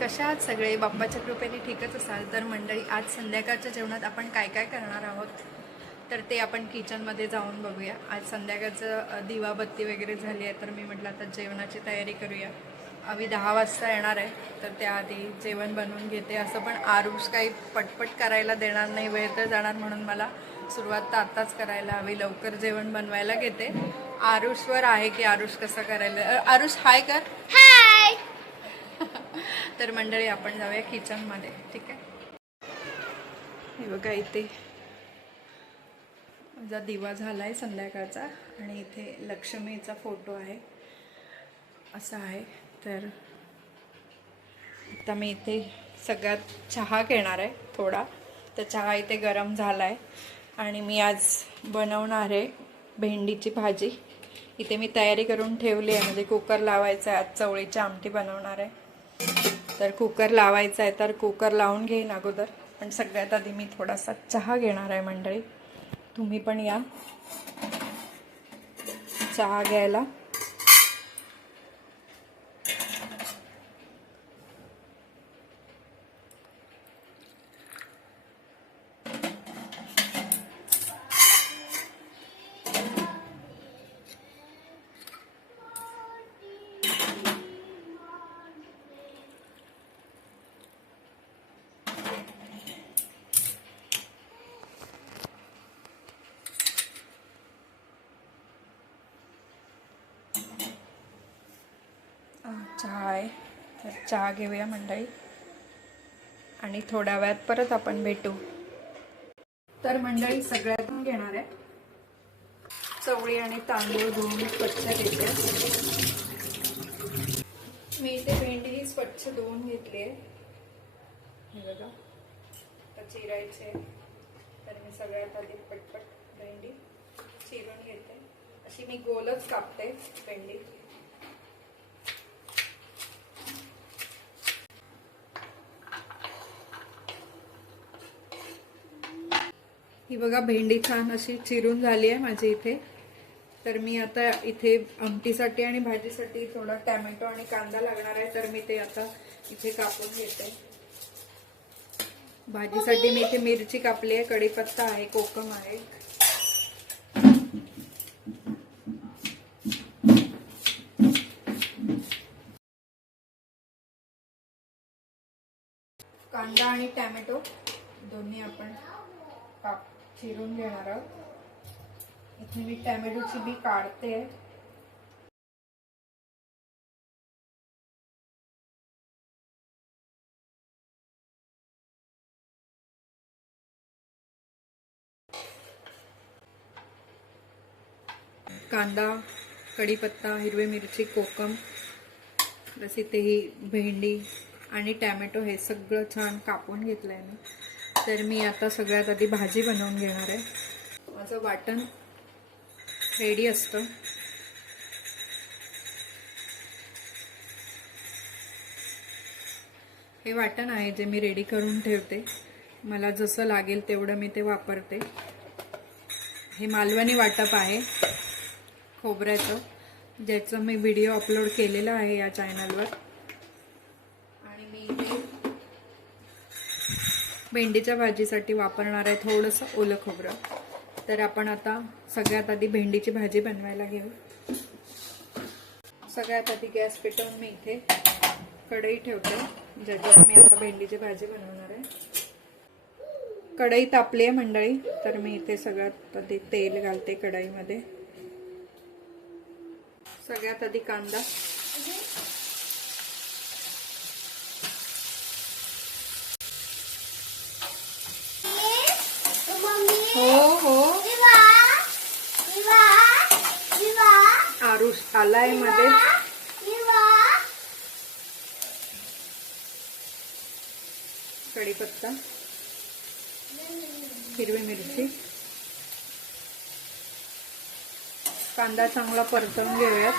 कशा आहात सगळे? बाप्पाच्या कृपेने ठीकच असाल. तर मंडळी आज संध्याकाळच्या जेवणात आपण काय काय करणार आहोत? तर ते आपण किचनमध्ये जाऊन बघूया. आज संध्याकाळचं दिवाबत्ती वगैरे झाली आहे तर मी म्हटलं आता जेवणाची तयारी करूया. आम्ही दहा वाजता येणार आहे तर त्याआधी जेवण बनवून घेते. असं पण आरुष काही पटपट करायला देणार नाही वेळ तर जाणार म्हणून मला सुरुवात तर आत्ताच करायला हवी. लवकर जेवण बनवायला घेते. आरुषवर आहे की आरुष कसं करायला? आरुष हाय कर. तर मंडळी आपण जाऊया किचनमध्ये ठीक आहे? हे बघा इथे माझा दिवा झाला आहे संध्याकाळचा आणि इथे लक्ष्मीचा फोटो आहे. असा आहे. तर आता मी इथे सगळ्यात चहा घेणार आहे थोडा. तर चहा इथे गरम झाला आहे आणि मी आज बनवणार आहे भेंडीची भाजी. इथे मी तयारी करून ठेवली आहे. म्हणजे कुकर लावायचं आहे. आज चवळीची आमटी बनवणार आहे. तर कुकर लावायचा आहे तर कुकर लावून घेईन अगोदर. पण सगळ्यात आधी मी थोडासा चहा घेणार आहे मंडळी. तुम्ही पण या. चहा घ्यायला अं, चहा आहे तर चहा घेऊया मंडळी. आणि थोड्या वेळात परत आपण भेटू. तर मंडळी सगळ्यातून घेणार आहे. चवळी आणि तांदूळ धुवून स्वच्छ घेते. मी इथे भेंडी ही स्वच्छ धुवून घेतली आहे. बघा. तर चिरायचे. तर मी सगळ्यात आधी पटपट भेंडी चिरून घेते. अशी मी गोलच कापते भेंडी. ही बघा भेंडी छान अशी चिरून झाली आहे माझी इथे. तर मी आता इथे आमटीसाठी आणि भाजीसाठी थोडा टॅमॅटो आणि कांदा लागणार आहे तर मी ते आता इथे कापून घेते. भाजीसाठी मी इथे मिरची कापली आहे कढीपत्ता आहे कोकम आहे. कांदा आणि टॅमॅटो दोन्ही आपण काप चिरून घेणार आहोत. इथे मी टॅमॅटोची बी काढते. कांदा कढीपत्ता हिरवी मिरची कोकम बस इथे ही भेंडी आणि टॅमॅटो हे सगळं छान कापून घेतलं आहे मी. तर मी आता सगळ्यात आधी भाजी बनवून घेणार आहे. माझं वाटण रेडी असतं. हे वाटण आहे जे मी रेडी करून ठेवते. मला जसं लागेल तेवढं मी ते वापरते. हे मालवणी वाटप आहे खोबऱ्याचं ज्याचं मी व्हिडिओ अपलोड केलेला आहे या चॅनलवर आणि मी इथे भेंडीच्या भाजीसाठी वापरणार आहे थोडंसं ओलं खोबरं. तर आपण आता सगळ्यात आधी भेंडीची भाजी बनवायला घेऊ. सगळ्यात आधी गॅस पेटवून मी इथे कढई ठेवते ज्याच्यात मी आता भेंडीची भाजी बनवणार आहे. कढई तापली आहे मंडळी तर मी इथे सगळ्यात आधी तेल घालते कढईमध्ये. सगळ्यात आधी कांदा हो हो. आरुष आलायमध्ये. कढीपत्ता हिरवी मिरची. कांदा चांगला परतवून घेऊयात.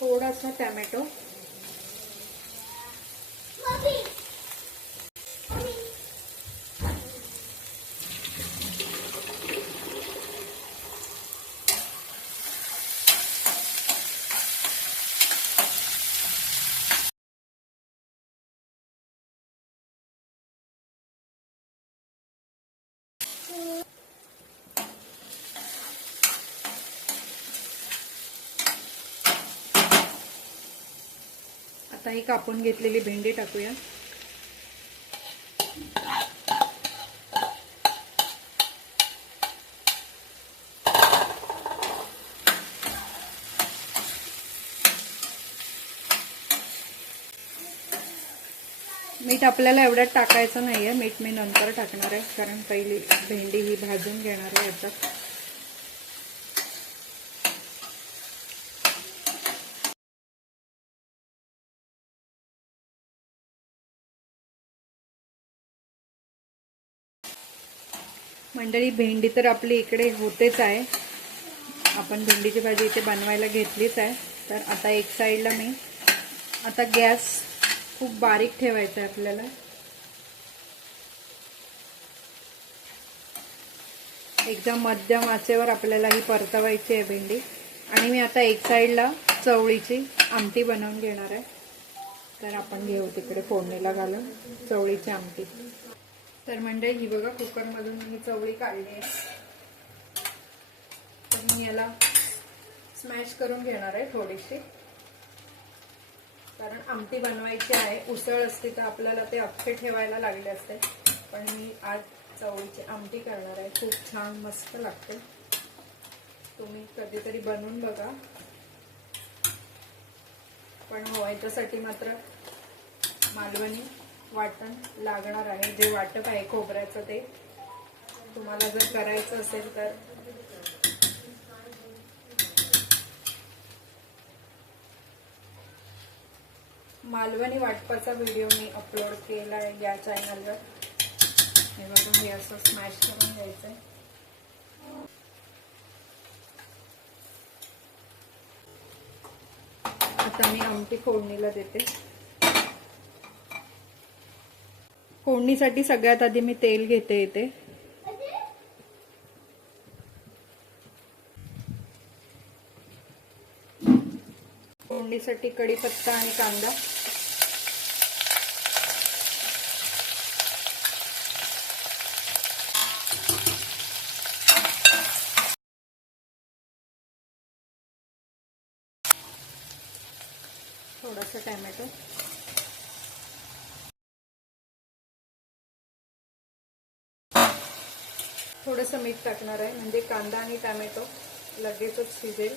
थोडासा टॅमॅटो. आता ही कापून घेतलेली भेंडी टाकूया. मीठ आपल्याला एवढ्यात टाकायचं नाहीये. मीठ मी नंतर टाकणार आहे कारण पहिली भेंडी ही भाजून घेणार आहे याच्यात मंडळी भेंडी तर आपली इकडे होतेच आहे. आपण भेंडीची भाजी इथे बनवायला घेतलीच आहे. तर आता एक साईडला मी आता गॅस खूप बारीक ठेवायचा आहे आपल्याला. एकदम मध्यम आचेवर आपल्याला ही परतवायची आहे भेंडी. आणि मी आता एक साईडला चवळीची आमटी बनवून घेणार आहे. तर आपण घेऊ तिकडे फोडणीला घालून चवळीची आमटी. तर म्हणजे ही बघा कुकरमधून मी चवळी काढली आहे. तर मी याला स्मॅश करून घेणार आहे थोडीशी. कारण आमटी बनवायची आहे. उसळ असते तर आपल्याला ते अख्खे ठेवायला लागले असते. पण मी आज चवळीची आमटी करणार आहे. खूप छान मस्त लागते. तुम्ही कधीतरी बनवून बघा. पण हो याच्यासाठी मात्र मालवणी वाटण लागणार आहे जे वाटप आहे खोबऱ्याचं ते. तुम्हाला जर करायचं असेल तर. मालवणी वाटपाचा व्हिडिओ मी अपलोड केला आहे या चॅनलवर हे बघा हे असं स्मॅश करून घ्यायचं आता मी आमटी फोडणीला देते. फोडणीसाठी सगळ्यात आधी मी तेल घेते इथे. फोडणीसाठी कढीपत्ता आणि कांदा. थोडासा टॅमॅटो. थोडंसं मीठ टाकणार आहे. म्हणजे कांदा आणि टॅमॅटो लगेचच शिजेल.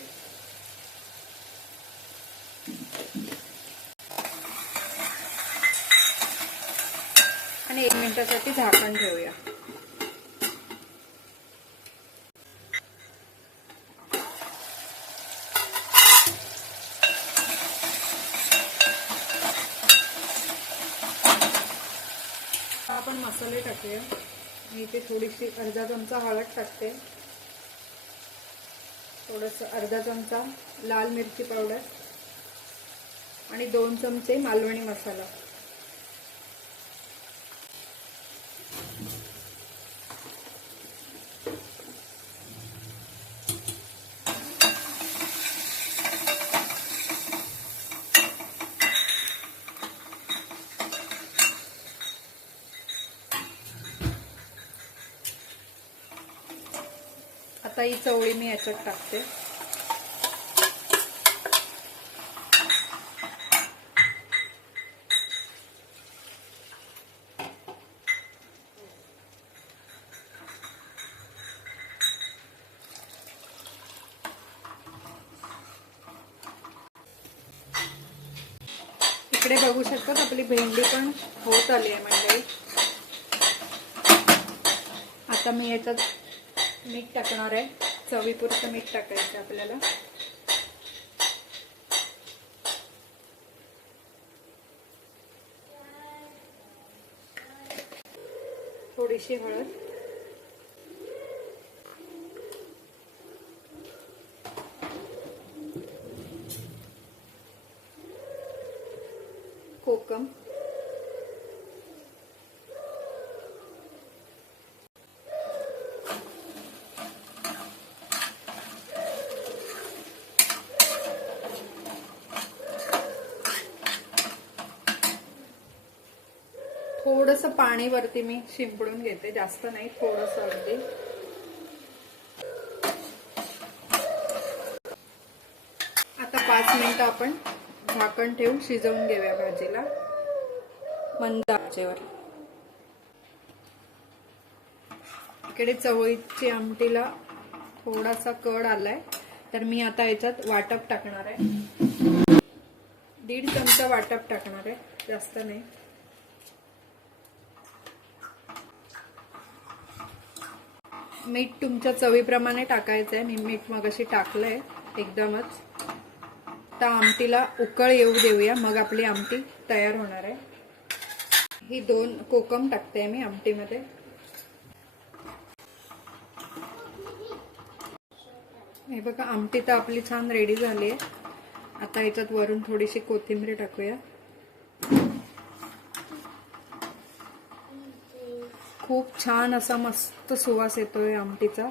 आणि एक मिनिटासाठी झाकण ठेवूया. आपण मसाले टाकूया. मी इथे थोडीशी अर्धा चमचा हळद टाकते. थोडंसं अर्धा चमचा लाल मिरची पावडर आणि दोन चमचे मालवणी मसाला. चवळी मी याच्यात टाकते. इकडे बघू शकतात आपली भेंडी पण होत आली आहे मंडळी. आता मी याच्यात मीठ टाकणार आहे. चवीपुरतं मीठ टाकायचं आपल्याला. थोडीशी हळद कोकम थोडस पाणी वरती मी शिंपडून घेते जास्त नाही थोडस अगदी. आता पाच मिनिट आपण झाकण ठेवून शिजवून घेऊया भाजीला. मंद आचेवर. इकडे चवळीची आमटीला थोडासा कड आलाय तर मी आता याच्यात वाटप टाकणार आहे. दीड चमचा वाटप टाकणार आहे जास्त नाही. मीठ तुमच्या चवीप्रमाणे टाकायचं आहे मी मीठ मगाशी टाकलंय एकदमच. आता आमटीला उकळ येऊ देऊया. मग आपली आमटी तयार होणार आहे. ही दोन कोकम टाकते मी आमटीमध्ये. हे बघा आमटी तर आपली छान रेडी झाली आहे आता याच्यात वरून थोडीशी कोथिंबीर टाकूया. खूप छान असा मस्त सुवास येतोय आमटीचा.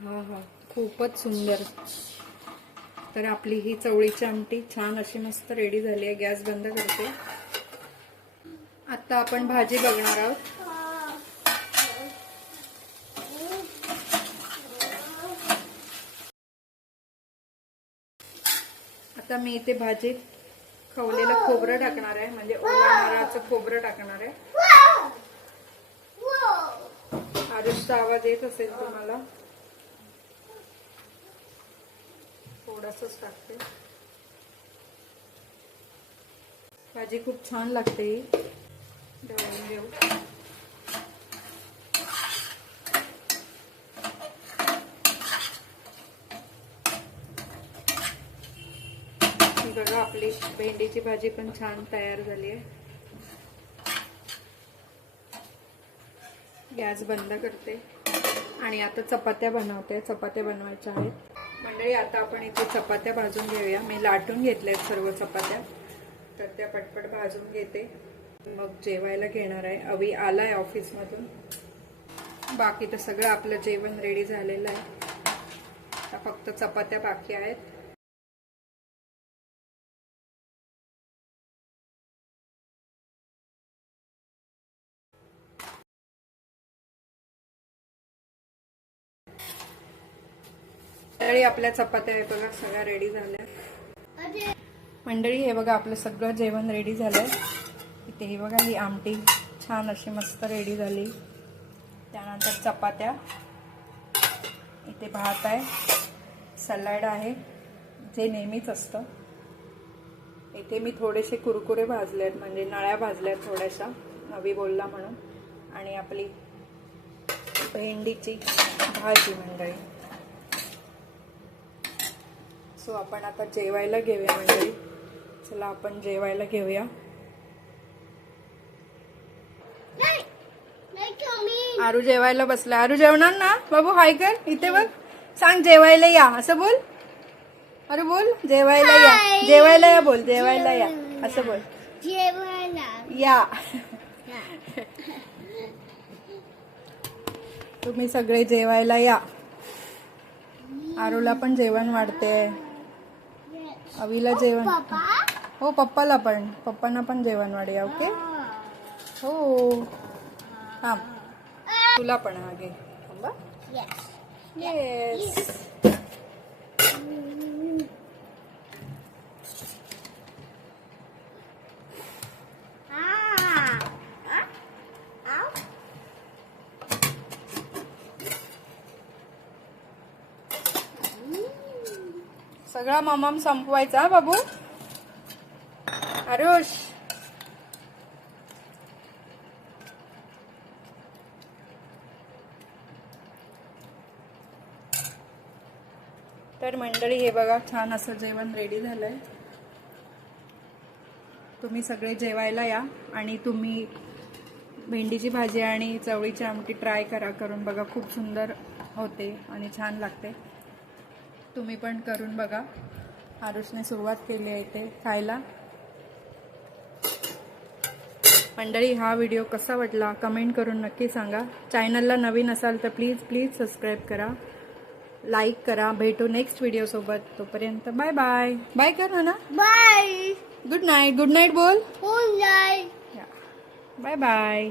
हा हा. खूपच सुंदर. तर आपली ही चवळीची आमटी छान अशी मस्त रेडी झाली आहे. गॅस बंद करते. आता आपण भाजी बघणार आहोत. आता मी इथे भाजीत खवलेलं खोबरं टाकणार आहे. म्हणजे ओला नारळाचं खोबरं टाकणार आहे. बाजूचा आवाज येत असेल तुम्हाला? थोडासाच टाकते. भाजी खूप छान लागते ही. ढवळून घेऊ. ही बघा आपली भेंडीची भाजी पण छान तयार झाली आहे. गॅस बंद करते. आणि आता चपात्या बनवते. चपात्या बनवायच्या आहेत. मंडळी आता आपण इथे चपात्या भाजून घेऊया. मी लाटून घेतल्या आहेत सर्व चपात्या. तर त्या पटपट भाजून घेते. मग जेवायला घेणार आहे. अवी आलाय ऑफिसमधून. बाकी तर सगळं आपलं जेवण रेडी झालेलं आहे. आता फक्त चपात्या बाकी आहेत. मंडळी आपल्या चपात्या हे बघा सगळ्या रेडी झाल्या. मंडळी हे बघा आपलं सगळं जेवण रेडी झालंय. इथे हे बघा ही आमटी छान अशी मस्त रेडी झाली. त्यानंतर चपात्या. इथे भात आहे सलाड आहे जे नेहमीच असतं. इथे मी थोडेसे कुरकुरे भाजले आहेत म्हणजे नळ्या भाजल्या आहेत थोड्याशा नवी बोलला म्हणून. आणि आपली भेंडीची भाजी मंडळी. सो आपण आता जेवायला घेऊया मंडळी चला आपण जेवायला घेऊया. आरू जेवायला बसला. आरू जेवणार ना? बाबू हाय कर. इथे बघ. सांग जेवायला या. असं बोल. अरे बोल. जेवायला या. जेवायला या बोल. जेवायला या. असं बोल. जेवायला. या. तुम्ही सगळे जेवायला या. आरूला पण जेवण वाढते. अवीला जेवण. हो पप्पाला पण. पप्पांना पण जेवण वाढूया ओके? हो. थांब. तुला पण हा घे. थांबा. येस सगळा ममाम संपवायचा बाबू. आरुष. तर मंडळी हे बघा छान असं जेवण रेडी झालंय. तुम्ही सगळे जेवायला या आणि तुम्ही भेंडीची भाजी आणि चवळीची आमटी ट्राय करा. करून बघा खूप सुंदर होते आणि छान लागते. तुम्ही पण करून बघा. आरुषने सुरुवात केली आहे इथे खायला. मंडळी हा व्हिडिओ कसा वाटला? कमेंट करून नक्की सांगा. चॅनलला नवीन असाल तर प्लीज प्लीज सबस्क्राईब करा. लाईक करा. भेटू नेक्स्ट व्हिडिओसोबत तोपर्यंत बाय बाय बाय कर ना bye good night good night बोल बाय बाय